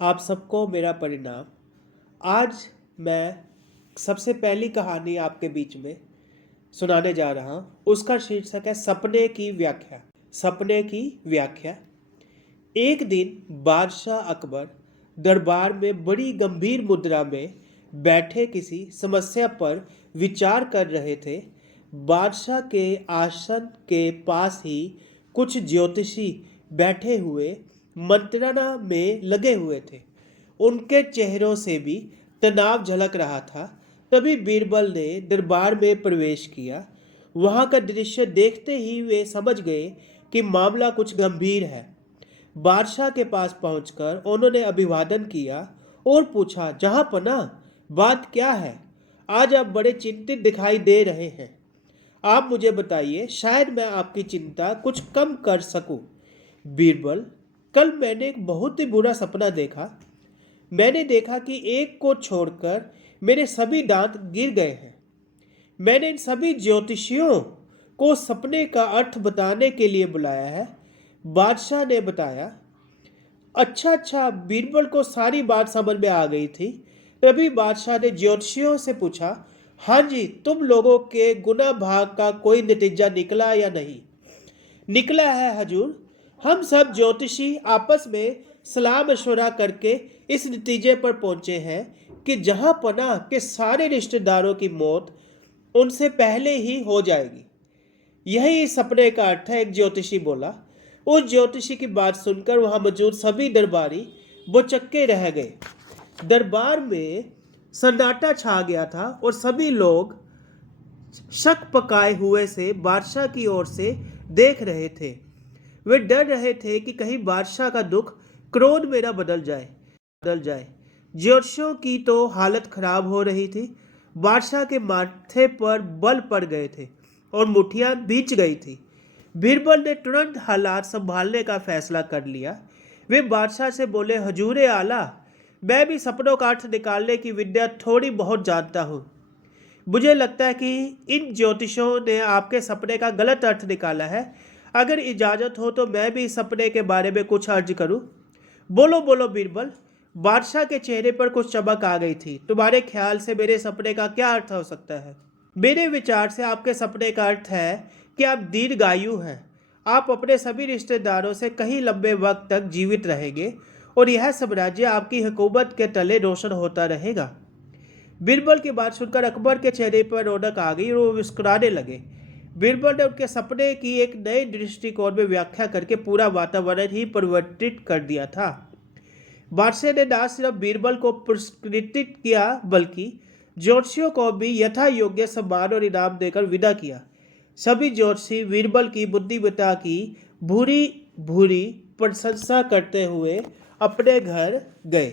आप सबको मेरा परिणाम। आज मैं सबसे पहली कहानी आपके बीच में सुनाने जा रहा हूँ। उसका शीर्षक है सपने की व्याख्या। सपने की व्याख्या। एक दिन बादशाह अकबर दरबार में बड़ी गंभीर मुद्रा में बैठे किसी समस्या पर विचार कर रहे थे। बादशाह के आसन के पास ही कुछ ज्योतिषी बैठे हुए मंत्रणा में लगे हुए थे। उनके चेहरों से भी तनाव झलक रहा था। तभी बीरबल ने दरबार में प्रवेश किया। वहां का दृश्य देखते ही वे समझ गए कि मामला कुछ गंभीर है। बादशाह के पास पहुंचकर उन्होंने अभिवादन किया और पूछा, जहां पना, बात क्या है? आज आप बड़े चिंतित दिखाई दे रहे हैं। आप मुझे बताइए, शायद मैं आपकी चिंता कुछ कम कर सकूं। बीरबल, कल मैंने एक बहुत ही बुरा सपना देखा। मैंने देखा कि एक को छोड़कर मेरे सभी दांत गिर गए हैं। मैंने इन सभी ज्योतिषियों को सपने का अर्थ बताने के लिए बुलाया है। बादशाह ने बताया। अच्छा अच्छा, बीरबल को सारी बात समझ में आ गई थी। तभी बादशाह ने ज्योतिषियों से पूछा, हाँ जी, तुम लोगों के गुना भाग का कोई नतीजा निकला या नहीं? निकला है हजूर। हम सब ज्योतिषी आपस में सलाह मशवरा करके इस नतीजे पर पहुंचे हैं कि जहां पनाह के सारे रिश्तेदारों की मौत उनसे पहले ही हो जाएगी। यही इस सपने का अर्थ है, एक ज्योतिषी बोला। उस ज्योतिषी की बात सुनकर वहां मौजूद सभी दरबारी बुचक्के रह गए। दरबार में सन्नाटा छा गया था और सभी लोग शक पकाए हुए से बादशाह की ओर से देख रहे थे। वे डर रहे थे कि कहीं बादशाह का दुख क्रोध में न बदल जाए। ज्योतिषियों की तो हालत खराब हो रही थी। बादशाह के माथे पर बल पड़ गए थे और मुठ्ठियां भींच गई थी। बीरबल ने तुरंत हालात संभालने का फैसला कर लिया। वे बादशाह से बोले, हजूरे आला, मैं भी सपनों का अर्थ निकालने की विद्या थोड़ी बहुत जानता हूँ। मुझे लगता है कि इन ज्योतिषों ने आपके सपने का गलत अर्थ निकाला है। अगर इजाज़त हो तो मैं भी इस सपने के बारे में कुछ अर्ज करूं। बोलो बोलो बीरबल। बादशाह के चेहरे पर कुछ चमक आ गई थी। तुम्हारे ख्याल से मेरे सपने का क्या अर्थ हो सकता है? मेरे विचार से आपके सपने का अर्थ है कि आप दीर्घायु हैं। आप अपने सभी रिश्तेदारों से कहीं लंबे वक्त तक जीवित रहेंगे और यह साम्राज्य आपकी हुकूमत के तले रोशन होता रहेगा। बीरबल की बात सुनकर अकबर के चेहरे पर रौनक आ गई और वो मुस्कुराने लगे। बीरबल ने उनके सपने की एक नए दृष्टिकोण में व्याख्या करके पूरा वातावरण ही परिवर्तित कर दिया था। बादशाह ने न सिर्फ बीरबल को पुरस्कृत किया बल्कि ज्योतिषियों को भी यथा योग्य सम्मान और इनाम देकर विदा किया। सभी ज्योतिषी बीरबल की बुद्धिमत्ता की भूरी भूरी प्रशंसा करते हुए अपने घर गए।